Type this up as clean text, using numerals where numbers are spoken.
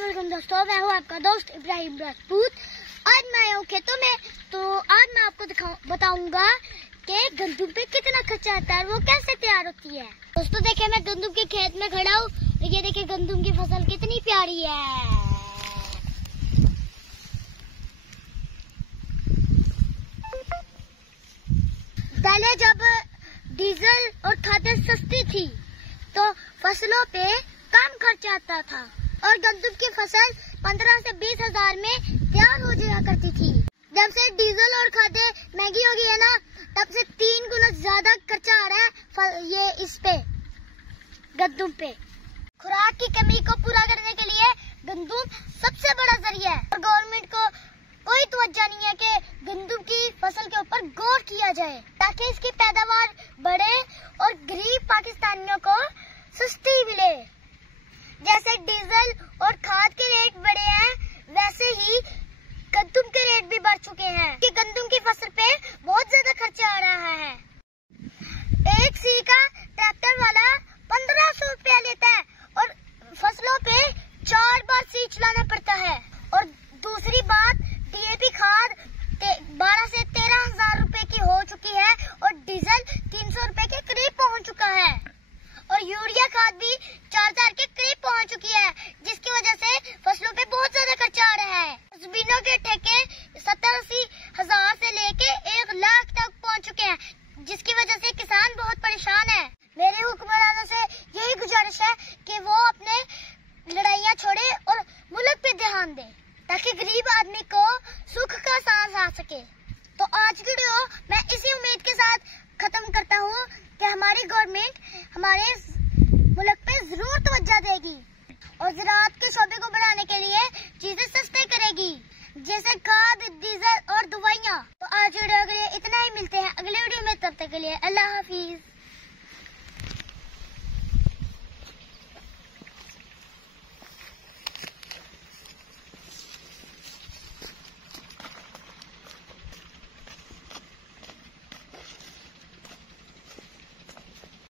अस्सलाम वालेकुम दोस्तों, मैं हूँ आपका दोस्त इब्राहिम राजपूत। आज मैं आया हूँ खेतों में। तो आज मैं आपको बताऊंगा कि गंदम पे कितना खर्चा आता है और वो कैसे तैयार होती है। दोस्तों देखिए, मैं गंदम के खेत में खड़ा हूँ। ये देखिए गंदम की फसल कितनी प्यारी है। पहले जब डीजल और खादें सस्ती थी तो फसलों पे कम खर्चा आता था और गंदम की फसल 15 से 20 हजार में तैयार हो जाया करती थी। जब से डीजल और खादें महंगी हो गई है ना, तब से 3 गुना ज्यादा खर्चा आ रहा है ये इस पे गंदम पे। खुराक की कमी को पूरा करने के लिए गंदम सबसे बड़ा जरिया है और गवर्नमेंट को कोई तवज्जो नहीं है कि गंदम की फसल के ऊपर गौर किया जाए ताकि इसकी पैदावार बढ़े और गरीब पाकिस्तानियों को सस्ती मिले। जैसे डीजल और खाद के रेट बढ़े हैं, वैसे ही गंदम के रेट भी बढ़ चुके हैं कि गंदम की फसल पे बहुत ज्यादा खर्चा आ रहा है। एक सी का ट्रैक्टर वाला 1500 रुपया लेता है और फसलों पे 4 बार सी चलाना पड़ता है। और दूसरी बात, डीएपी खाद 12 से 13 हजार रुपए की हो चुकी है और डीजल 300 रुपए के करीब पहुंच चुका है और यूरिया खाद भी 4000 के करीब पहुंच चुकी है, जिसकी वजह से फसलों पे बहुत ज्यादा खर्चा आ रहा है। जमीनों के ठेके 70-80 हजार से लेके 1 लाख तक पहुंच चुके हैं, जिसकी वजह से किसान बहुत परेशान है। मेरे हुक्मरानों से यही गुजारिश है कि वो अपने लड़ाइयाँ छोड़े और मुल्क पे ध्यान दे ताकि गरीब आदमी को सुख का सांस आ सके। तो आज की वीडियो मैं इसी उम्मीद के साथ खत्म करता हूँ कि हमारी गवर्नमेंट हमारे मुल्क पे जरूर तवज्जो देगी और ज़राअत के शोबे को बढ़ाने के लिए चीजें सस्ती करेगी, जैसे खाद, डीजल और दवाइयाँ। तो आज वीडियो के लिए इतना ही, मिलते हैं अगले वीडियो में, तब तक के लिए अल्लाह हाफिज।